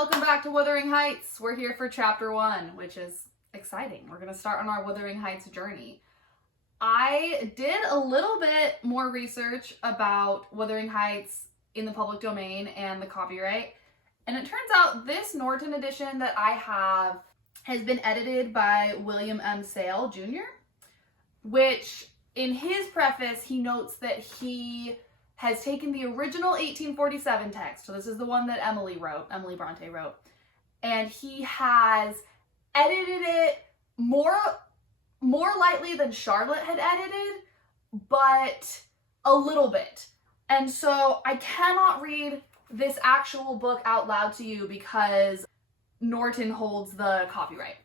welcome back to Wuthering Heights. We're here for chapter 1, which is exciting. We're going to start on our Wuthering Heights journey. I did a little bit more research about Wuthering Heights in the public domain and the copyright, and it turns out this Norton edition that I have has been edited by William M. Sale Jr., which in his preface he notes that he has taken the original 1847 text, so this is the one that Emily Brontë wrote, and he has edited it more lightly than Charlotte had edited, but a little bit. And so I cannot read this actual book out loud to you because Norton holds the copyright.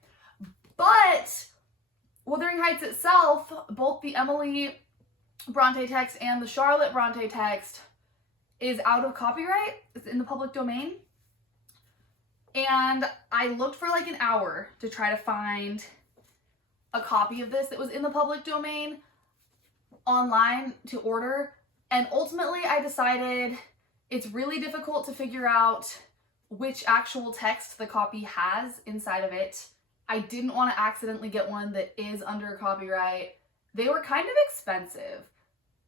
But Wuthering Heights itself, both the Emily Brontë text and the Charlotte Brontë text, is out of copyright. It's in the public domain. And I looked for like an hour to try to find a copy of this that was in the public domain online to order. And ultimately I decided it's really difficult to figure out which actual text the copy has inside of it. I didn't want to accidentally get one that is under copyright. They were kind of expensive.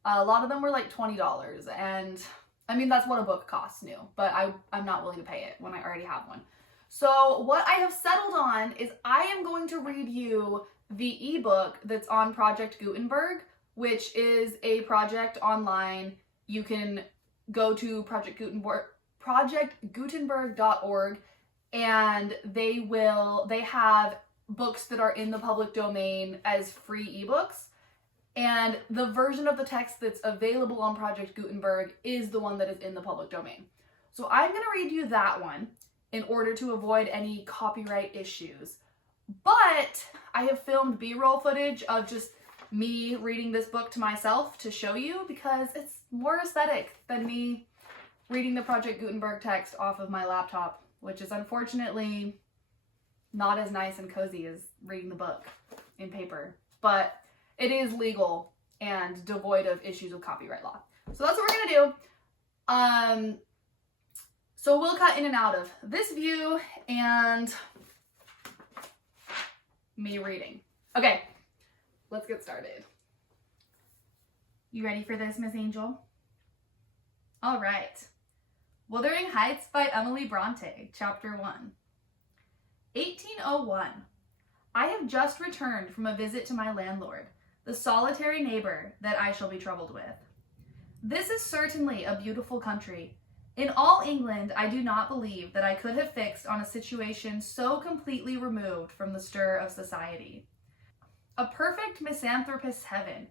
A lot of them were like $20, and I mean, that's what a book costs new, but I'm not willing to pay it when I already have one. So what I have settled on is I am going to read you the ebook that's on Project Gutenberg, which is a project online. You can go to projectgutenberg.org, and they have books that are in the public domain as free ebooks. And the version of the text that's available on Project Gutenberg is the one that is in the public domain. So I'm going to read you that one in order to avoid any copyright issues. But I have filmed B-roll footage of just me reading this book to myself to show you because it's more aesthetic than me reading the Project Gutenberg text off of my laptop, which is unfortunately not as nice and cozy as reading the book in paper. But it is legal and devoid of issues with copyright law. So that's what we're gonna do. So we'll cut in and out of this view and me reading. Okay, let's get started. You ready for this, Miss Angel? All right. Wuthering Heights by Emily Brontë, Chapter 1. 1801. I have just returned from a visit to my landlord, the solitary neighbor that I shall be troubled with. This is certainly a beautiful country. In all England, I do not believe that I could have fixed on a situation so completely removed from the stir of society. A perfect misanthropist's heaven,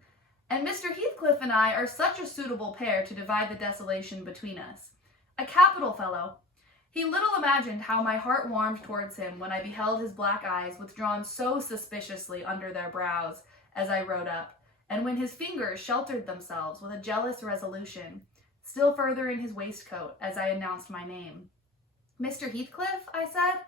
and Mr. Heathcliff and I are such a suitable pair to divide the desolation between us. A capital fellow. He little imagined how my heart warmed towards him when I beheld his black eyes withdrawn so suspiciously under their brows as I rode up, and when his fingers sheltered themselves with a jealous resolution, still further in his waistcoat as I announced my name. Mr. Heathcliff, I said.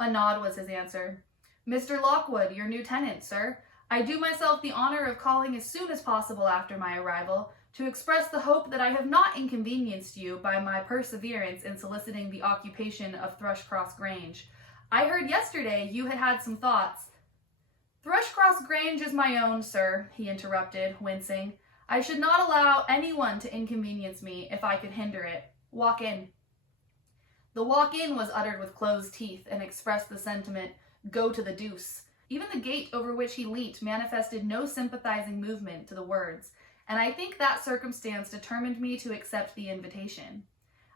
A nod was his answer. Mr. Lockwood, your new tenant, sir. I do myself the honor of calling as soon as possible after my arrival, to express the hope that I have not inconvenienced you by my perseverance in soliciting the occupation of Thrushcross Grange. I heard yesterday you had had some thoughts. Thrushcross Grange is my own, sir, he interrupted, wincing. I should not allow anyone to inconvenience me if I could hinder it. Walk in. The walk in was uttered with closed teeth and expressed the sentiment, go to the deuce. Even the gate over which he leant manifested no sympathizing movement to the words, and I think that circumstance determined me to accept the invitation.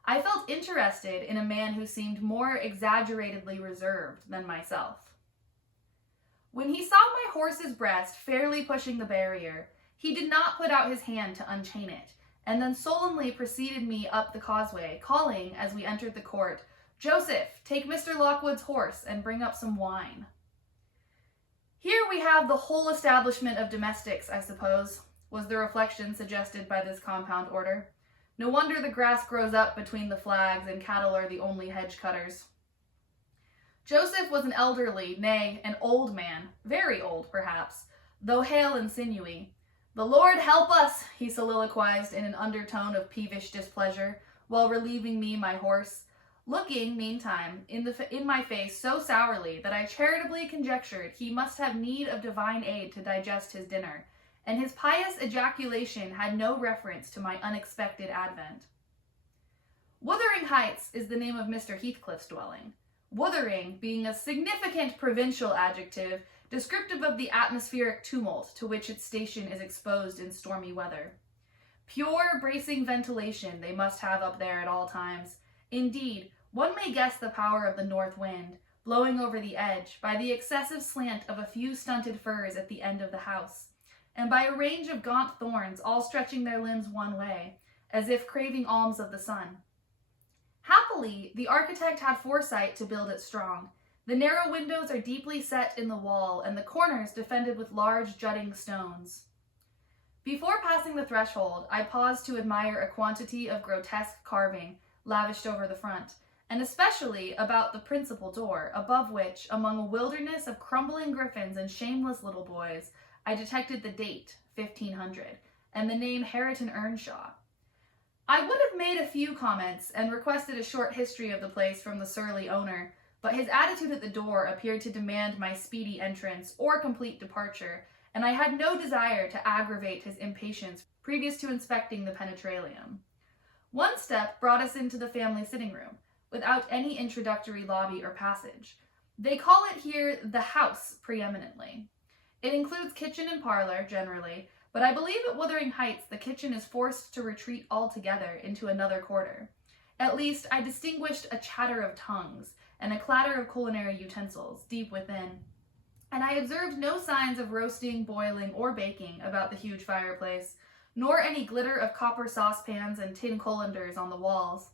I felt interested in a man who seemed more exaggeratedly reserved than myself. When he saw my horse's breast fairly pushing the barrier, he did not put out his hand to unchain it, and then sullenly preceded me up the causeway, calling, as we entered the court, Joseph, take Mr. Lockwood's horse and bring up some wine. Here we have the whole establishment of domestics, I suppose, was the reflection suggested by this compound order. No wonder the grass grows up between the flags and cattle are the only hedge cutters. Joseph was an elderly, nay, an old man, very old perhaps, though hale and sinewy. The Lord help us, he soliloquized in an undertone of peevish displeasure, while relieving me my horse. looking, meantime, in my face so sourly that I charitably conjectured he must have need of divine aid to digest his dinner, and his pious ejaculation had no reference to my unexpected advent. Wuthering Heights is the name of Mr. Heathcliff's dwelling, wuthering being a significant provincial adjective descriptive of the atmospheric tumult to which its station is exposed in stormy weather. Pure, bracing ventilation they must have up there at all times. Indeed, one may guess the power of the north wind, blowing over the edge, by the excessive slant of a few stunted firs at the end of the house, and by a range of gaunt thorns all stretching their limbs one way, as if craving alms of the sun. Happily, the architect had foresight to build it strong. The narrow windows are deeply set in the wall, and the corners defended with large jutting stones. Before passing the threshold, I paused to admire a quantity of grotesque carving lavished over the front, and especially about the principal door, above which, among a wilderness of crumbling griffins and shameless little boys, I detected the date, 1500, and the name Hareton Earnshaw. I would have made a few comments and requested a short history of the place from the surly owner, but his attitude at the door appeared to demand my speedy entrance or complete departure, and I had no desire to aggravate his impatience previous to inspecting the penetralium. One step brought us into the family sitting room, without any introductory lobby or passage. They call it here the house preeminently. It includes kitchen and parlor, generally, but I believe at Wuthering Heights the kitchen is forced to retreat altogether into another quarter. At least I distinguished a chatter of tongues and a clatter of culinary utensils deep within, and I observed no signs of roasting, boiling, or baking about the huge fireplace, nor any glitter of copper saucepans and tin colanders on the walls.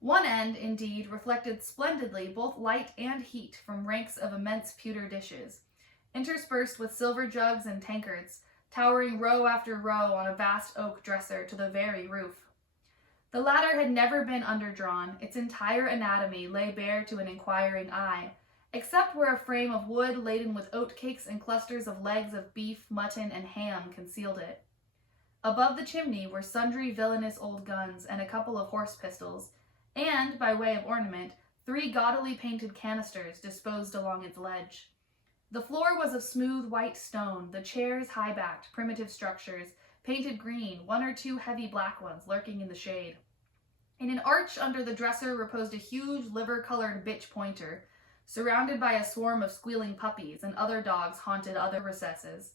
One end, indeed, reflected splendidly both light and heat from ranks of immense pewter dishes, interspersed with silver jugs and tankards, towering row after row on a vast oak dresser to the very roof. The latter had never been underdrawn. Its entire anatomy lay bare to an inquiring eye, except where a frame of wood laden with oatcakes and clusters of legs of beef, mutton, and ham concealed it. Above the chimney were sundry villainous old guns and a couple of horse pistols, and, by way of ornament, 3 gaudily painted canisters disposed along its ledge. The floor was of smooth white stone, the chairs high-backed, primitive structures, painted green, 1 or 2 heavy black ones lurking in the shade. In an arch under the dresser reposed a huge liver-colored bitch pointer, surrounded by a swarm of squealing puppies, and other dogs haunted other recesses.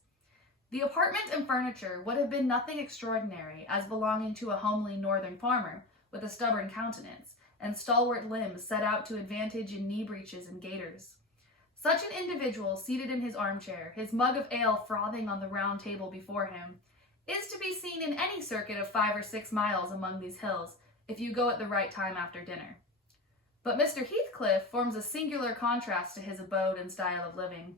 The apartment and furniture would have been nothing extraordinary, as belonging to a homely northern farmer, with a stubborn countenance, and stalwart limbs set out to advantage in knee breeches and gaiters. Such an individual, seated in his armchair, his mug of ale frothing on the round table before him, is to be seen in any circuit of 5 or 6 miles among these hills, if you go at the right time after dinner. But Mr. Heathcliff forms a singular contrast to his abode and style of living.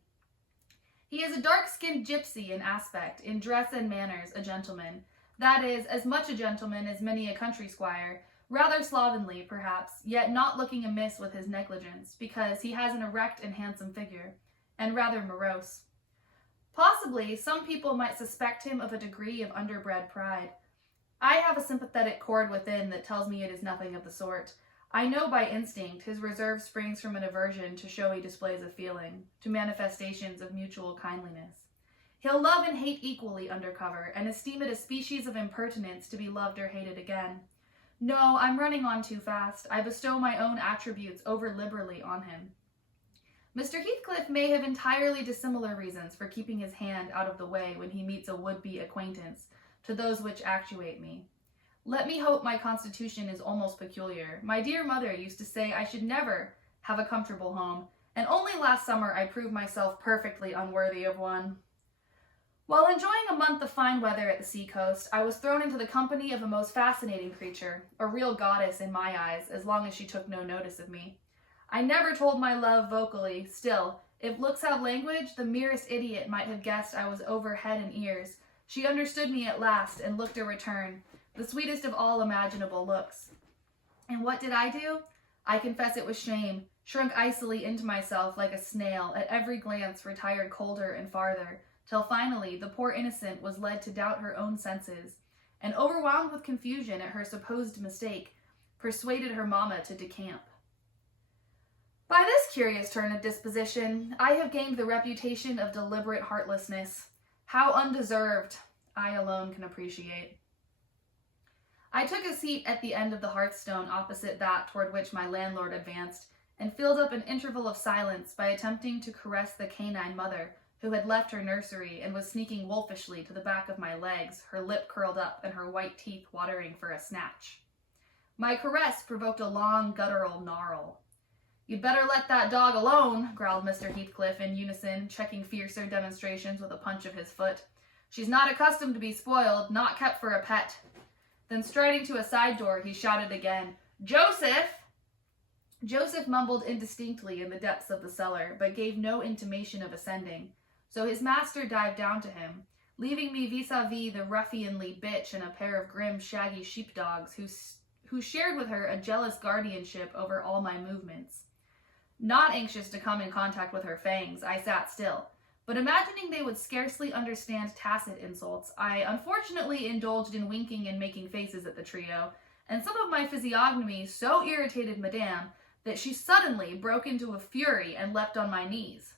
He is a dark-skinned gypsy in aspect, in dress and manners a gentleman, that is, as much a gentleman as many a country squire, rather slovenly, perhaps, yet not looking amiss with his negligence, because he has an erect and handsome figure, and rather morose. Possibly, some people might suspect him of a degree of underbred pride. I have a sympathetic chord within that tells me it is nothing of the sort. I know by instinct his reserve springs from an aversion to showy displays of feeling, to manifestations of mutual kindliness. He'll love and hate equally under cover, and esteem it a species of impertinence to be loved or hated again. No, I'm running on too fast. I bestow my own attributes over-liberally on him. Mr. Heathcliff may have entirely dissimilar reasons for keeping his hand out of the way when he meets a would-be acquaintance, to those which actuate me. Let me hope my constitution is almost peculiar. My dear mother used to say I should never have a comfortable home, and only last summer I proved myself perfectly unworthy of one. While enjoying a month of fine weather at the sea-coast, I was thrown into the company of a most fascinating creature, a real goddess in my eyes, as long as she took no notice of me. I never told my love vocally. Still, if looks have language, the merest idiot might have guessed I was over head and ears. She understood me at last, and looked a return, the sweetest of all imaginable looks. And what did I do? I confess it was shame, shrunk icily into myself like a snail, at every glance retired colder and farther, till finally the poor innocent was led to doubt her own senses, and overwhelmed with confusion at her supposed mistake, persuaded her mamma to decamp. By this curious turn of disposition, I have gained the reputation of deliberate heartlessness. How undeserved, I alone can appreciate. I took a seat at the end of the hearthstone opposite that toward which my landlord advanced, and filled up an interval of silence by attempting to caress the canine mother, who had left her nursery and was sneaking wolfishly to the back of my legs, her lip curled up and her white teeth watering for a snatch. My caress provoked a long, guttural gnarl. "You'd better let that dog alone," growled Mr. Heathcliff in unison, checking fiercer demonstrations with a punch of his foot. "She's not accustomed to be spoiled, not kept for a pet." Then striding to a side door, he shouted again, "Joseph!" Joseph mumbled indistinctly in the depths of the cellar, but gave no intimation of ascending, so his master dived down to him, leaving me vis-a-vis the ruffianly bitch and a pair of grim, shaggy sheepdogs who shared with her a jealous guardianship over all my movements. Not anxious to come in contact with her fangs, I sat still, but imagining they would scarcely understand tacit insults, I unfortunately indulged in winking and making faces at the trio, and some of my physiognomy so irritated Madame that she suddenly broke into a fury and leapt on my knees.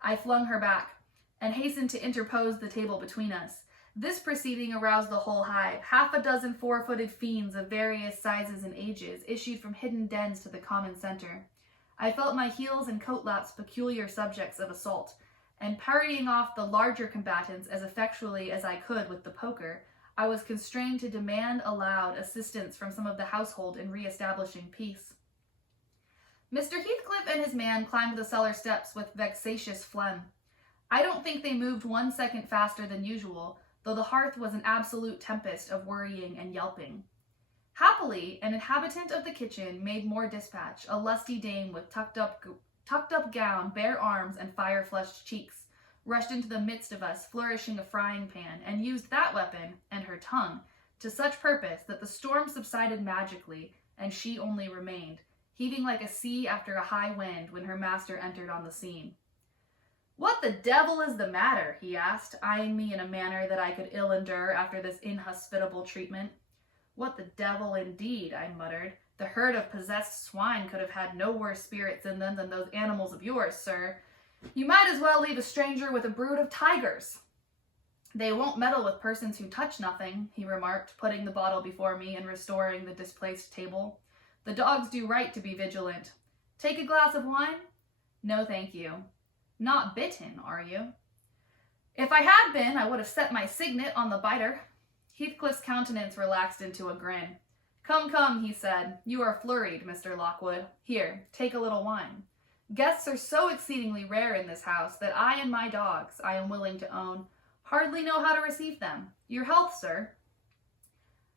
I flung her back, and hastened to interpose the table between us. This proceeding aroused the whole hive. Half a dozen four-footed fiends of various sizes and ages issued from hidden dens to the common center. I felt my heels and coat laps peculiar subjects of assault, and parrying off the larger combatants as effectually as I could with the poker, I was constrained to demand aloud assistance from some of the household in re-establishing peace. Mr. Heathcliff and his man climbed the cellar steps with vexatious phlegm. I don't think they moved 1 second faster than usual, though the hearth was an absolute tempest of worrying and yelping. Happily, an inhabitant of the kitchen made more dispatch, a lusty dame with tucked up gown, bare arms, and fire-flushed cheeks, rushed into the midst of us, flourishing a frying pan, and used that weapon, and her tongue, to such purpose that the storm subsided magically, and she only remained, heaving like a sea after a high wind when her master entered on the scene. "What the devil is the matter?" he asked, eyeing me in a manner that I could ill endure after this inhospitable treatment. "What the devil, indeed," I muttered. "The herd of possessed swine could have had no worse spirits in them than those animals of yours, sir. You might as well leave a stranger with a brood of tigers." "They won't meddle with persons who touch nothing," he remarked, putting the bottle before me and restoring the displaced table. "The dogs do right to be vigilant. Take a glass of wine?" "No, thank you." "Not bitten, are you?" "If I had been, I would have set my signet on the biter." Heathcliff's countenance relaxed into a grin. "Come, come," he said. "You are flurried, Mr. Lockwood. Here, take a little wine. Guests are so exceedingly rare in this house that I and my dogs, I am willing to own, hardly know how to receive them. Your health, sir."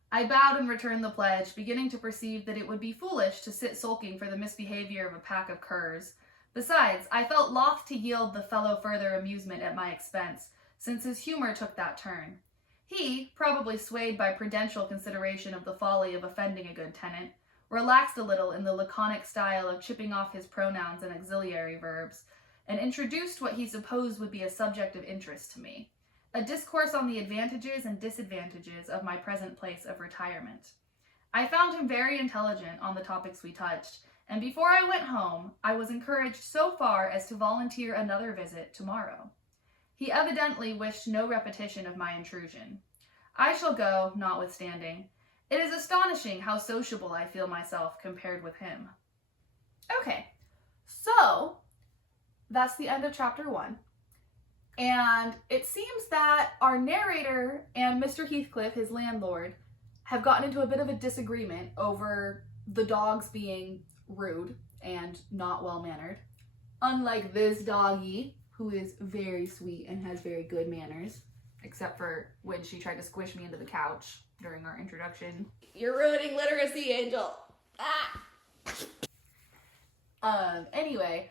I bowed and returned the pledge, beginning to perceive that it would be foolish to sit sulking for the misbehavior of a pack of curs. Besides, I felt loth to yield the fellow further amusement at my expense, since his humor took that turn. He, probably swayed by prudential consideration of the folly of offending a good tenant, relaxed a little in the laconic style of chipping off his pronouns and auxiliary verbs, and introduced what he supposed would be a subject of interest to me, a discourse on the advantages and disadvantages of my present place of retirement. I found him very intelligent on the topics we touched, and before I went home, I was encouraged so far as to volunteer another visit tomorrow. He evidently wished no repetition of my intrusion. I shall go, notwithstanding. It is astonishing how sociable I feel myself compared with him. Okay, so that's the end of chapter 1. And it seems that our narrator and Mr. Heathcliff, his landlord, have gotten into a bit of a disagreement over the dogs being rude and not well-mannered. Unlike this doggy, who is very sweet and has very good manners, except for when she tried to squish me into the couch during our introduction. "You're ruining literacy, Angel!" Anyway,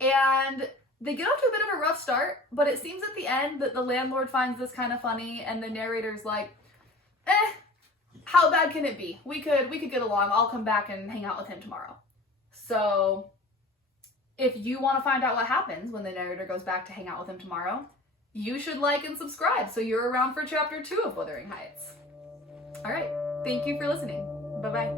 and they get off to a bit of a rough start, but it seems at the end that the landlord finds this kind of funny, and the narrator's like, how bad can it be? We could get along. I'll come back and hang out with him tomorrow. So if you want to find out what happens when the narrator goes back to hang out with him tomorrow, you should like and subscribe so you're around for chapter 2 of Wuthering Heights. All right. Thank you for listening. Bye-bye.